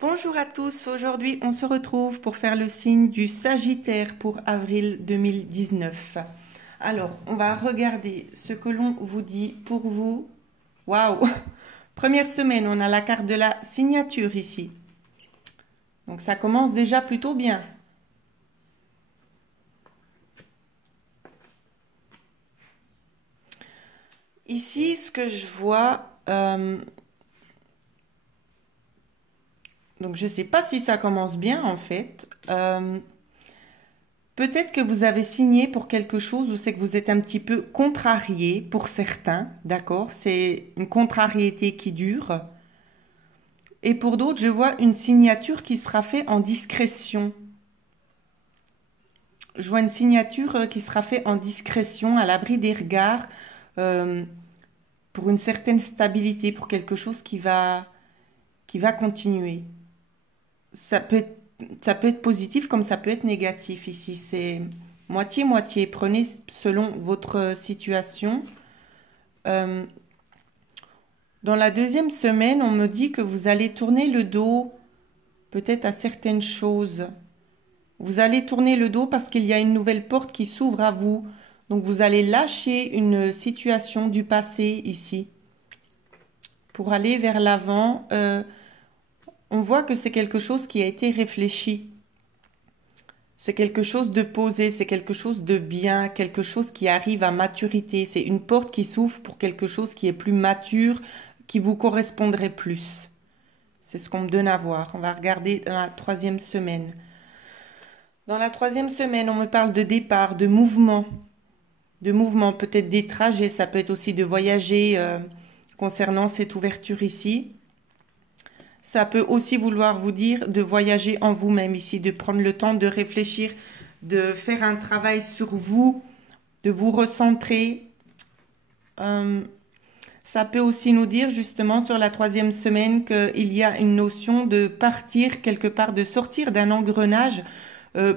Bonjour à tous, aujourd'hui on se retrouve pour faire le signe du Sagittaire pour avril 2019. Alors, on va regarder ce que l'on vous dit pour vous. Waouh! Première semaine, on a la carte de la signature ici. Donc ça commence déjà plutôt bien. Ici, ce que je vois, donc je ne sais pas si ça commence bien en fait. Peut-être que vous avez signé pour quelque chose ou c'est que vous êtes un petit peu contrarié pour certains, d'accord? C'est une contrariété qui dure. Et pour d'autres, je vois une signature qui sera faite en discrétion. Je vois une signature qui sera faite en discrétion, à l'abri des regards, euh, pour une certaine stabilité, pour quelque chose qui va continuer. Ça peut être, ça peut être positif comme ça peut être négatif ici. C'est moitié-moitié. Prenez selon votre situation. Euh, dans la deuxième semaine, on me dit que vous allez tourner le dos peut-être à certaines choses. Vous allez tourner le dos parce qu'il y a une nouvelle porte qui s'ouvre à vous. Donc vous allez lâcher une situation du passé ici pour aller vers l'avant. On voit que c'est quelque chose qui a été réfléchi. C'est quelque chose de posé, c'est quelque chose de bien, quelque chose qui arrive à maturité. C'est une porte qui s'ouvre pour quelque chose qui est plus mature, qui vous correspondrait plus. C'est ce qu'on me donne à voir. On va regarder dans la troisième semaine. Dans la troisième semaine, on me parle de départ, de mouvement, peut-être des trajets, ça peut être aussi de voyager concernant cette ouverture ici. Ça peut aussi vouloir vous dire de voyager en vous-même ici, de prendre le temps de réfléchir, de faire un travail sur vous, de vous recentrer. Euh, Ça peut aussi nous dire justement sur la troisième semaine qu'il y a une notion de partir quelque part, de sortir d'un engrenage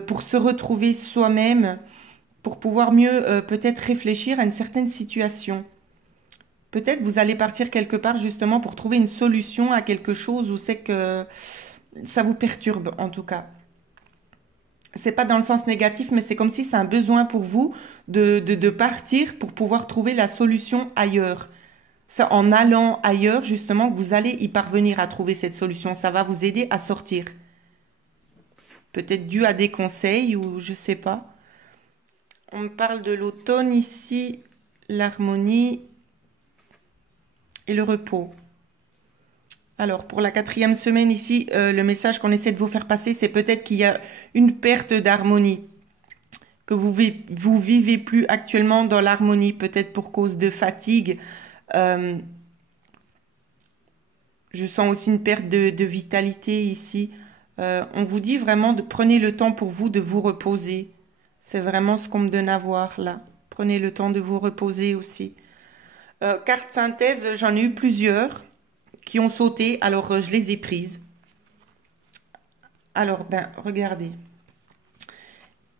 pour se retrouver soi-même, pour pouvoir mieux peut-être réfléchir à une certaine situation. Peut-être vous allez partir quelque part justement pour trouver une solution à quelque chose où c'est que ça vous perturbe en tout cas. C'est pas dans le sens négatif, mais c'est comme si c'est un besoin pour vous de partir pour pouvoir trouver la solution ailleurs. C'est en allant ailleurs, justement, que vous allez y parvenir à trouver cette solution. Ça va vous aider à sortir. Peut-être dû à des conseils ou je sais pas. On me parle de l'automne ici, l'harmonie et le repos. Alors, pour la quatrième semaine ici, le message qu'on essaie de vous faire passer, c'est peut-être qu'il y a une perte d'harmonie, que vous vivez plus actuellement dans l'harmonie, peut-être pour cause de fatigue. Euh, Je sens aussi une perte de vitalité ici. On vous dit vraiment de prenez le temps pour vous de vous reposer. C'est vraiment ce qu'on me donne à voir là. Prenez le temps de vous reposer aussi. Carte synthèse, j'en ai eu plusieurs qui ont sauté, alors je les ai prises. Alors, ben, regardez.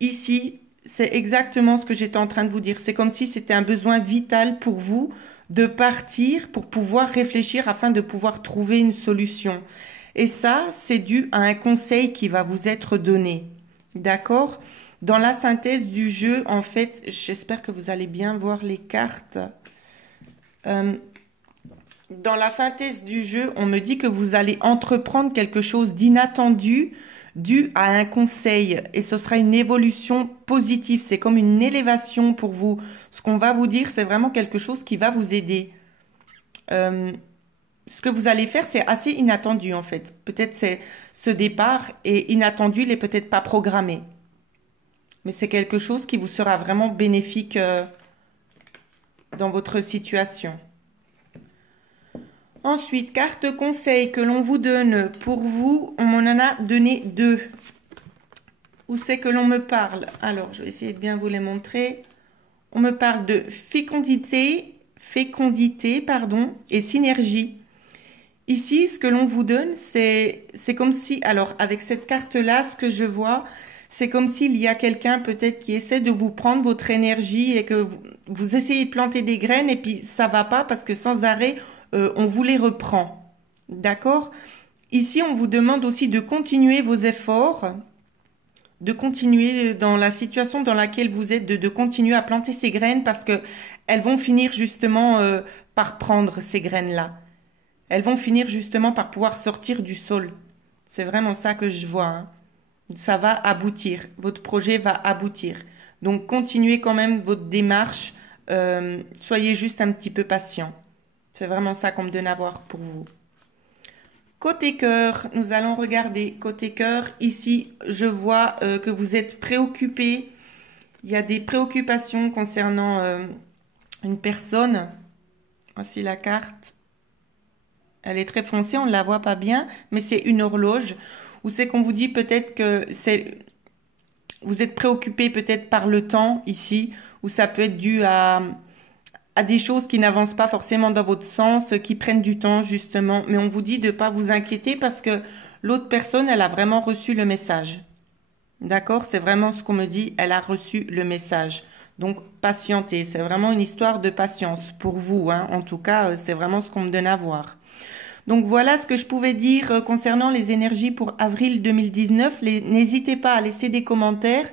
Ici, c'est exactement ce que j'étais en train de vous dire. C'est comme si c'était un besoin vital pour vous de partir pour pouvoir réfléchir afin de pouvoir trouver une solution. Et ça, c'est dû à un conseil qui va vous être donné. D'accord? Dans la synthèse du jeu, en fait, j'espère que vous allez bien voir les cartes. Dans la synthèse du jeu, on me dit que vous allez entreprendre quelque chose d'inattendu dû à un conseil et ce sera une évolution positive. C'est comme une élévation pour vous. Ce qu'on va vous dire, c'est vraiment quelque chose qui va vous aider. Euh, Ce que vous allez faire, c'est assez inattendu en fait. Peut-être c'est ce départ est inattendu, il n'est peut-être pas programmé. Mais c'est quelque chose qui vous sera vraiment bénéfique dans votre situation. Ensuite, carte conseil que l'on vous donne pour vous, on m'en a donné deux. Où c'est que l'on me parle? Alors, je vais essayer de bien vous les montrer. On me parle de fécondité, pardon, et synergie. Ici, ce que l'on vous donne, c'est comme si, alors avec cette carte-là, ce que je vois, c'est comme s'il y a quelqu'un peut-être qui essaie de vous prendre votre énergie et que vous essayez de planter des graines et puis ça va pas parce que sans arrêt, on vous les reprend. D'accord? Ici, on vous demande aussi de continuer vos efforts, de continuer dans la situation dans laquelle vous êtes, de continuer à planter ces graines parce que elles vont finir justement par prendre ces graines-là. Elles vont finir justement par pouvoir sortir du sol. C'est vraiment ça que je vois, hein. Ça va aboutir. Votre projet va aboutir. Donc, continuez quand même votre démarche. Soyez juste un petit peu patient. C'est vraiment ça qu'on me donne à voir pour vous. Côté cœur, nous allons regarder. Côté cœur, ici, je vois que vous êtes préoccupé. Il y a des préoccupations concernant une personne. Voici la carte. Elle est très foncée, on ne la voit pas bien, mais c'est une horloge. Ou c'est qu'on vous dit peut-être que vous êtes préoccupé peut-être par le temps ici, ou ça peut être dû à des choses qui n'avancent pas forcément dans votre sens, qui prennent du temps justement. Mais on vous dit de ne pas vous inquiéter parce que l'autre personne, elle a vraiment reçu le message. D'accord? C'est vraiment ce qu'on me dit, elle a reçu le message. Donc, patientez. C'est vraiment une histoire de patience pour vous, hein. En tout cas, c'est vraiment ce qu'on me donne à voir. Donc voilà ce que je pouvais dire concernant les énergies pour avril 2019. N'hésitez pas à laisser des commentaires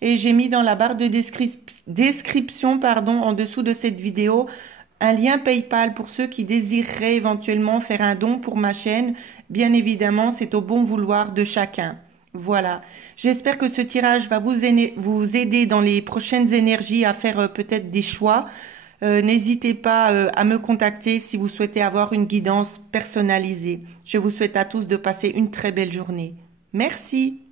et j'ai mis dans la barre de description en dessous de cette vidéo un lien PayPal pour ceux qui désireraient éventuellement faire un don pour ma chaîne. Bien évidemment, c'est au bon vouloir de chacun. Voilà. J'espère que ce tirage va vous aider dans les prochaines énergies à faire peut-être des choix. N'hésitez pas à me contacter si vous souhaitez avoir une guidance personnalisée. Je vous souhaite à tous de passer une très belle journée. Merci.